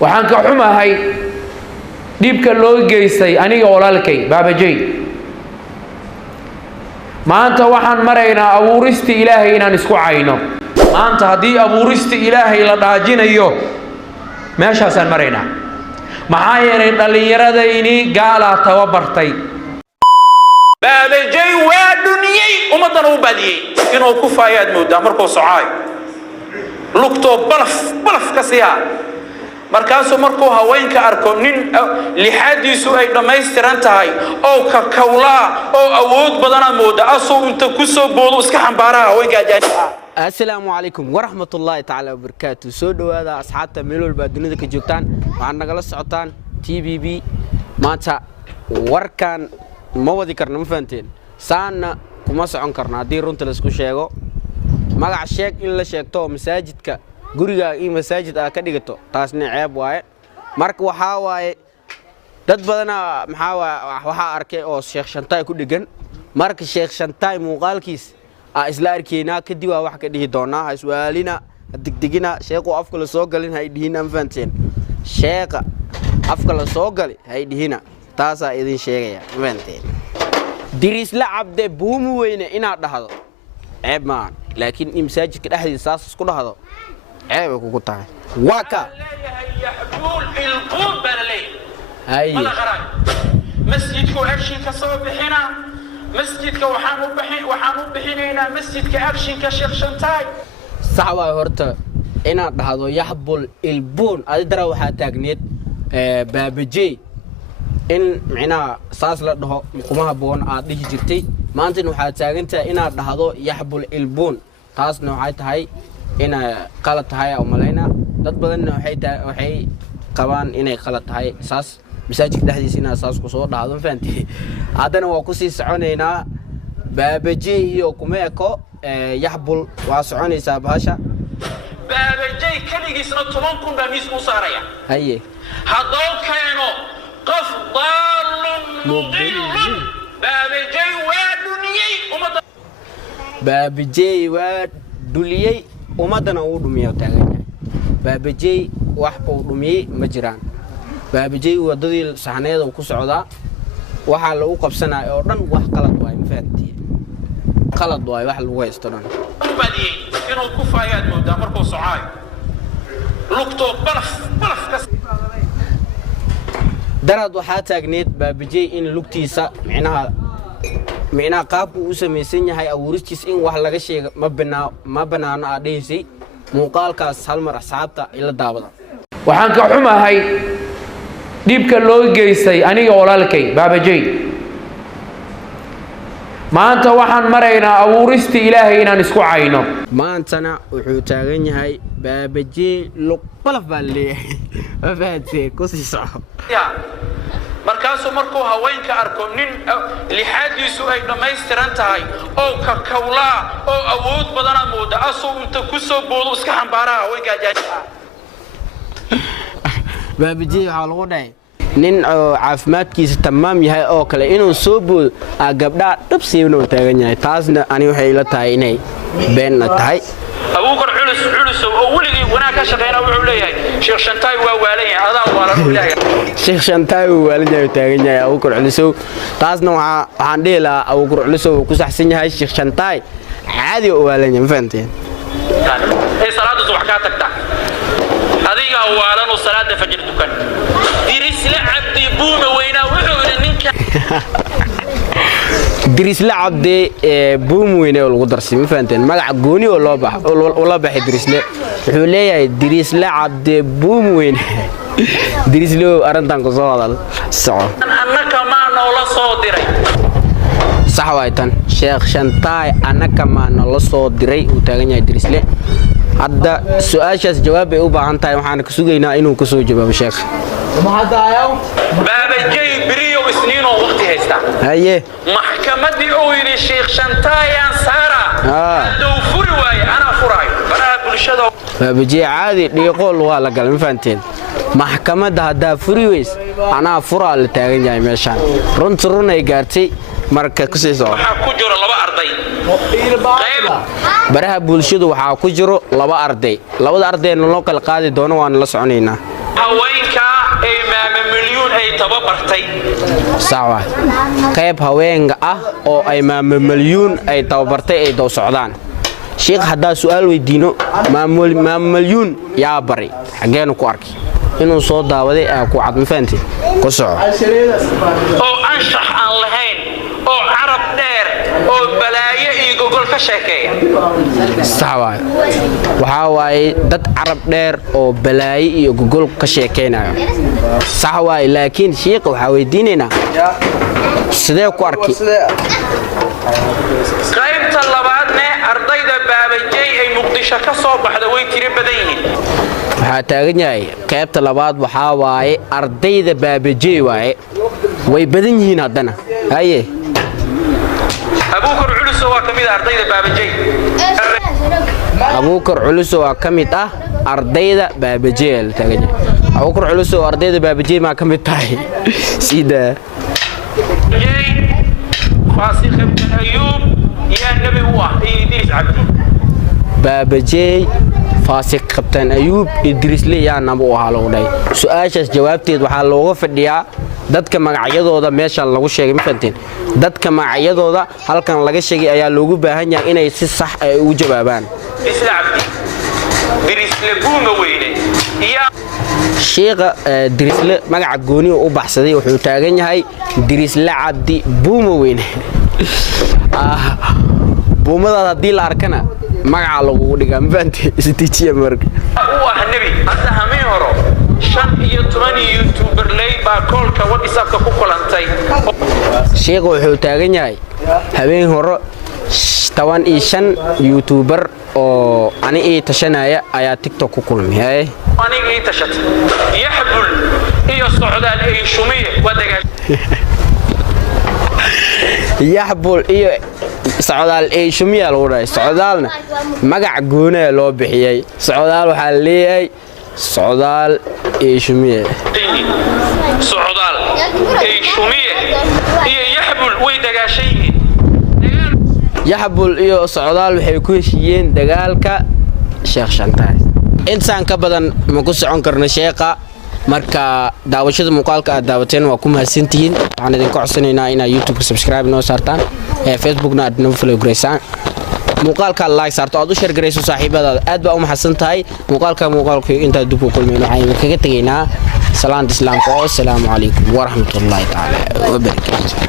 waxaan ka xumahay dhibka loo geystay aniga walaalkay baabajay maanta waxaan maraynaa abuurista ilaahay inaan isku cayno maanta haddii abuurista ilaahay la dhaajinayo meeshaasaan maraynaa maxaa yeelay dhallinyaradayni gaalaa tababartay baabajay waa duniyey ummaddana u baadiyey inuu ku faayaad moodaa markuu socaayo lugtoo balaf ka siiha markaasuu markuu haweenka arko nin lixaadiisu ay dhammaystiran tahay oo ka kawlaa oo awood badana mooda asoo inta ku soo boodo iska xambaaraha haweenka ajaanibka السلام عليكم ورحمة الله تعالى وبركاته سودو هذا أصحابنا ميلول بعدين ذيك جوكتان وعنا جلس عطان TVB ماتا وركان ما ودي كرنا مفهمتين سانا كماس عن كرنا ديرون تلسكو شيء ما عشاك إلا شيء تو مساجد كا جوريا إيه مساجد أكدي كتو تاسني عيب واي مارك وحاواي دد بدنا وحا أركي أو الشيخ شنتاي كوديجن مارك الشيخ شنتاي مقال كيس isla arkeyna kadib waa wax ka dhihi doonaa iswaalina digdigina sheeqo afka la soo galin hay dhihina fanteen sheeqa afka la soo gali hay dhihina taasa idin sheegaya fanteen diris la abde buumu weyne ina dhahdo ceeb ma laakiin imsaajidka dhaxdiisa saas isku dhahdo ceeb ku ku tahay waka yahbul ilqub balay hay masjidku action ka soo bixina مسجدك وحانو بحينينا مسجدك أكشن كشيخ شنتاي صعبة هرتا إنا هذا يحبل البون هذا درا وحا تاغنيت بابجي إن معنا ساس لده مقومها بون عادي جرتي ما أنت وحا تاغنتا إنا هذا يحبل البون تاس نوعيت هاي إنا قالت هاي أو ملاينا تطبقن وحي قوان إنا قالت هاي ساس مساجد دحديسنا اساس ku soo dhaado faantii hadana waa ku sii soconeynaa baabajay iyo kumeeko yaxbul waa soconaysaa bahasha baabajay kaligiisna 10,000 baa miis u saaraya haye hadoo keeno qof daalun mudil baabajay waa duniyay umada baabajay waa duliyay umadana uu dhumiyo taagan baabajay wax uu dhumiyay ma jiraan baabajay wadadii saxneed oo ku socda waxa lagu qabsanaa oo dhan wax qalad waay ma fahantii qalad waay wax lagu haysto dhan badiyay inuu ku faayaad moodaa markuu socaayo lugtoo balaf ka darad waxa taagneed baabajay in lugtiisa micnaha qaabku uu sameeysan yahay abuuristiis in wax laga sheego ma banaano adeysay muuqaalkaas hal mar asxaabta ila daawada waxaan ka xumahay dhibka loo geystay aniga walaalkay baabajay maanta waxaan maraynaa abuurista ilaahay inaan isku cayno maantana wuxuu taagan yahay baabajay luqbalaf baa leeyahay afaatay ku sii soco markaasuu markuu haweenka arko nin lixaadiisu ay dhammaystiran tahay oo ka kawlaa oo awood badana mooda asoo inta ku soo boodo iska xambaaraha haweenka ajaanibka baabajay waxa lagu dhahay nin caafimaadkiisa tamaam yahay oo kale inuu soo boodo gabdha dhabsiibna u taagan yahay taasna ani waxay ila tahay inay been tahay abuukar culus oo wligii wanaag ka shaqeeyna wuxuu leeyahay sheekh shantaay waa waalan yahay adaa waalan u leeyahay sheekh shantaay waa waalan yahay taagan yahay abuukar culus taasna waxaan dhihi lahaa abuukar culus oo ku saxsan yahay sheekh shantaay caadi oo waalan yahay fahanteen ee salaadu subax ka tagta adiga waalan oo salaada fajr dukan diris la abdi buuma weyna wuxuu ninka diris la abdi buuma weyna oo lagu darsi ma fahanteen magac gooni oo loo baxay dirisle wuxuu leeyahay diris la abdi buuma weyna dirisle arintan ku soo hadal soco annaka ma noola soo diray sax waaytan sheekh shantaay annaka ma noola soo diray uu taagan yahay dirisle hadda su'aashaas jawaab ay u baahan tahay waxaan ka sugaynaa inuu ka soo jawaabo sheekh baabajay biriyo isniinoo waqti haysta haye maxkamadii oo yiri sheekh shantaay aan saara doo furi waay ana furaayo baraha bulshada baabajay caadi dhiiqool waa la galay ma fahanteen maxkamadda hadda furi weys ana furaa la taagan yahay meeshaan run ay gaartay marka ku sii soo waxa ku jiro laba arday baraha bulshadu waxa ku jiro laba arday labada ardayna loo kala qaadi doono waan la soconaynaa haweenka ay maama milyan ay tababartay sawa qayb haweenka ah oo ay maama milyan ay tababartay ay doo socdaan sheekh hadaa su'aal weydiino maama milyan yaa bari xageenu ku arkay inuu soo daawaday ku cad ma fahanti ku soco oo anshax aan lahayn oo carab dheer oo balaayo iyo gogol ka sheekeeya sawa waxa waaye dad carab dheer oo balaayo iyo gogol ka sheekeenayo sawa laakiin sheekh waxa weydiinayna sidee ku arkay qaybta labaadna ardayda baabajay ay muqdisho ka soo baxda way tiri badan yihiin waxa taagan yahay qaybta labaad waxa waaye ardayda baabajay waaye way badan yihiin hadana haye abuukar culus waa kamid ardayda baabajay abuukar culus waa kamid ardayda baabajay la taagan yahay abuukar culus oo ardayda baabajay ma kamid tahay sida فاسق بن أيوب يا نبي واحد إدريس عبدي baabajay faasiq qabtaan ayuub idris le yaa naba u ahaa lagu dhahay su'aashaas jawaabteed waxaa looga fadhiyaa dadka magacyadooda meesha lagu sheegay ma fahanteen dadka magacyadooda halkan laga sheegay ayaa loogu baahan yahay inay si sax ah ugu jawaabaan isla cabdi dirisle buuma weyne iyo sheekha dirisle magaca gooni u baxsaday wuxuu taagan yahay dirisle cabdi buuma weyne buumada hadii la arkana magaca lagu dhigaa ma fahanteen istijiya marka waa nabi hadda hameen horo 15 youtuber lay baa koolka WhatsApp-ka ku kulantay sheekhu wuxuu taagan yahay habeen horo 15 youtuber oo ani ay tashanaya ayaa TikTok ku kulmay aniga ay tashatay yaxbul iyo socdaal ay shumiye wadaga yaxbul iyo socdaal ay shumiye loo dhahay socdaalna magac gooni loo bixiyay socdaal waxa leeyahay socdaal ay shumiye socdaal ay shumiye iyo yaxbul way dagaashay yaxbul iyo socdaal waxay ku heshiiyeen dagaalka sheekh Shantaay intaan ka badan ma ku socon karno sheekha marka daawashada muuqaalka aad daawateen waa ku mahadsantihiin waxaan idin ka codsanaynaa inaad YouTube subscribe noo saartaan Facebook-na aad noo follow gareysaan muuqaalka like saarto aad u share gareyso saaxiibadaada aad baa u mahadsan tahay muuqaalka inta dib u kulmayno waxaan kaga tageynaa salaanta islaamka oo assalaamu calaykum wa rahmatullaahi ta'ala wa barakaatuh